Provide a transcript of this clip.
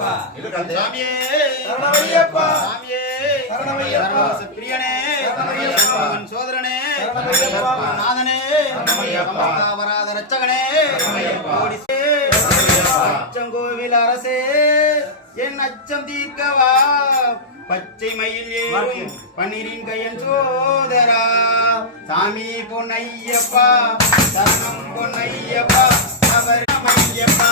சாமியே சரணமையப்பா சாமியே சரணமையப்பா பிரியனே சரணமையப்பா சோதரனே சரணமையப்பா நாதனே சரணமையப்பா அவராத ரட்சகனே சரணமையப்பா அச்சங்கோவில் அரசே என் அச்சம் தீர்க்கவா பச்சை மயில் ஏறும் பன்னிரின் கையன் சோதரா சாமி பொன்னையப்பா சரணம் பொன்னையப்பா அவர் ஐயப்பா